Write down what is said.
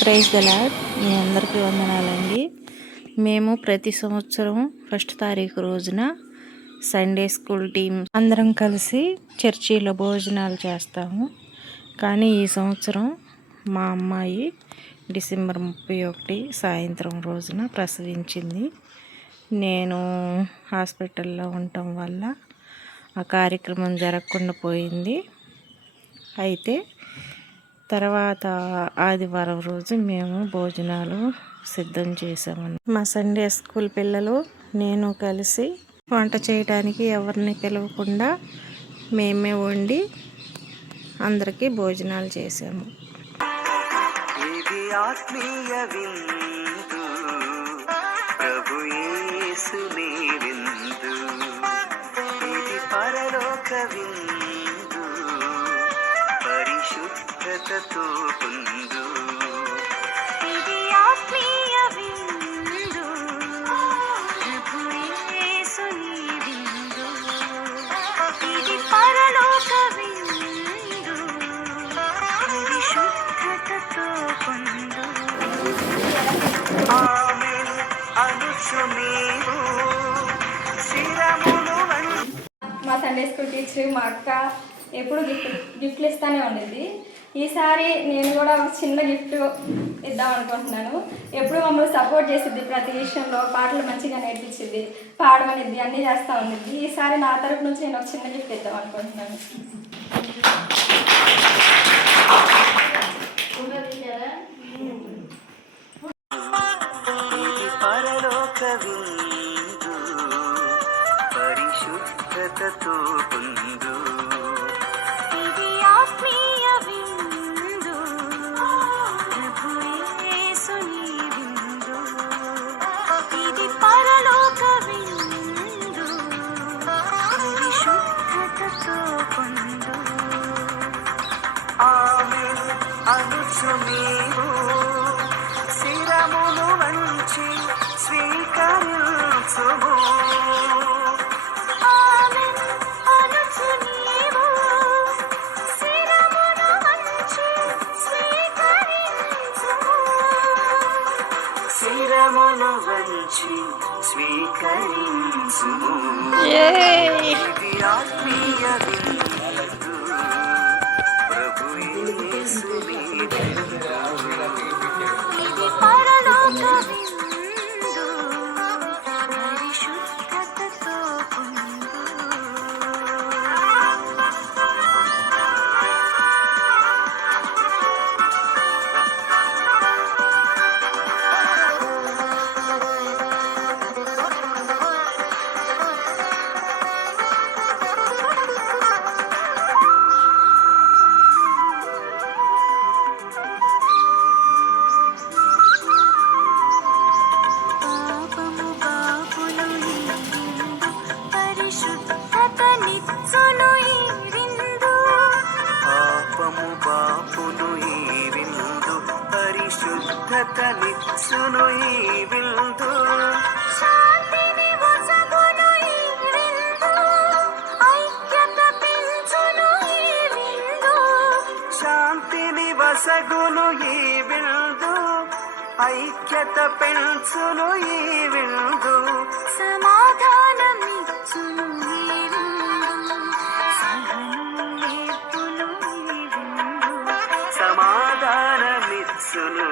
Praise గలాడ్ మీ అందరికీ వందనాలండి. మేము ప్రతి సంవత్సరం ఫస్ట్ తారీఖు రోజున సండే స్కూల్ టీం అందరం కలిసి చర్చిలో భోజనాలు చేస్తాము. కానీ ఈ సంవత్సరం మా అమ్మాయి డిసెంబర్ ముప్పై ఒకటి సాయంత్రం రోజున ప్రసవించింది. నేను హాస్పిటల్లో ఉండటం వల్ల ఆ కార్యక్రమం జరగకుండా పోయింది. అయితే తర్వాత ఆదివారం రోజు మేము భోజనాలు సిద్ధం చేసామని మా సండే స్కూల్ పిల్లలు నేను కలిసి వంట చేయడానికి ఎవరిని పిలవకుండా మేమే వండి అందరికీ భోజనాలు చేసాము ఇది ఆత్మీయ పరిశుద్ధతతో పొందు. ఇది ఆత్మీయ విందు ప్రభు యేసుని విందు ఇది పరలోక విందు పరిశుద్ధతతో పొందు. ఆమెన్ అనుచు నీవు. శిరమును వంచి మా సండే స్కూల్ టీచర్ మా అక్క ఎప్పుడు గిఫ్ట్ గిఫ్ట్లు ఇస్తానే ఉండేది ఈసారి నేను కూడా ఒక చిన్న గిఫ్ట్ ఇద్దాం అనుకుంటున్నాను. ఎప్పుడు మమ్మల్ని సపోర్ట్ చేసిద్ది ప్రతి విషయంలో పాటలు మంచిగా నేర్పించింది పాడమనిద్ది అన్నీ చేస్తూ ఉండిద్ది. ఈసారి నా తరపు నుంచి నేను ఒక చిన్న గిఫ్ట్ ఇద్దాం అనుకుంటున్నాను. పరిశుద్ధతతో పొందు అనుచు నీవు శిరమును వంచి స్వీకరించుము. శిరమును వంచి స్వీకరించుము శిరమును వంచి స్వీకరించుము ఇది ఆత్మీయ బసగును ఈ విందు ఐక్యత పెంచులు ఈ విందు. సమాధానం ఇచ్చును